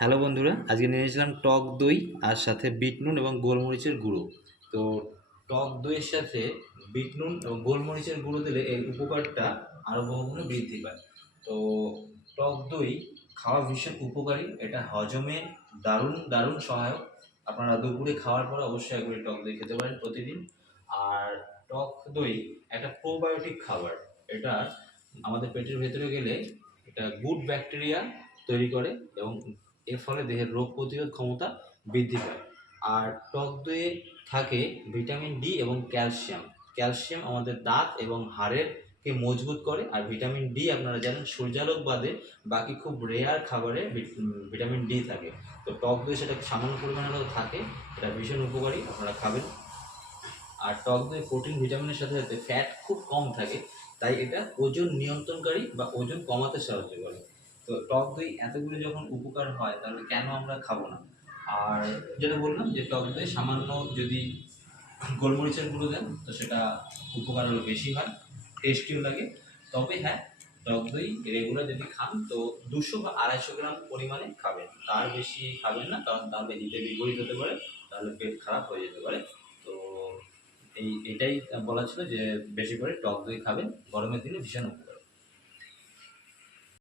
Hello বন্ধুরা, আজকে নিয়ে এসেছিলাম টক দই আর সাথে বিট নুন এবং গোলমরিচের গুঁড়ো। তো টক দইয়ের সাথে বিট নুন এবং গোলমরিচের গুঁড়ো দিলে এর উপকারটা আরও বহুগুণে বৃদ্ধি পায়। তো টক দই খাওয়া ভীষণ উপকারী, এটা হজমে দারুণ দারুণ সহায়ক। আপনারা দুপুরে খাওয়ার পরে অবশ্যই একবার টক দই খেতে পারেন প্রতিদিন। আর টক দই একটা প্রোবায়োটিক খাবার, এটা আমাদের পেটের ভেতরে গেলে এটা গুড ব্যাকটেরিয়া তৈরি করে এবং এর ফলে দেহের রোগ প্রতিরোধ ক্ষমতা বৃদ্ধি পায়। আর টক দইয়ে থাকে ভিটামিন ডি এবং ক্যালসিয়াম। ক্যালসিয়াম আমাদের দাঁত এবং হাড়ের কে মজবুত করে, আর ভিটামিন ডি আপনারা জানেন সূর্যালোক বাদে বাকি খুব রেয়ার খাবারে ভিটামিন ডি থাকে। তো টক দই সেটা সামান্য পরিমাণে হলেও থাকে, এটা ভীষণ উপকারী, আপনারা খাবেন। আর টক দই প্রোটিন ভিটামিনের সাথে সাথে ফ্যাট খুব কম থাকে, তাই এটা ওজন নিয়ন্ত্রণকারী বা ওজন কমাতে সাহায্য করে। তো টক দই এতগুলো যখন উপকার হয় তাহলে কেন আমরা খাবো না? আর যেটা বললাম যে টক দই সামান্য যদি গোলমরিচের গুঁড়ো দেন তো সেটা উপকার আরও বেশি হয়, টেস্টিও লাগে। তবে হ্যাঁ, টক দই রেগুলার যদি খান তো 200 বা 250 গ্রাম পরিমাণে খাবেন, তার বেশি খাবেন না, কারণ তাহলে হিতে বিপরীত হতে পারে, তাহলে পেট খারাপ হয়ে যেতে পারে। তো এটাই বলা ছিল যে বেশি করে টক দই খাবেন, গরমের দিনে ভীষণ উপকারী।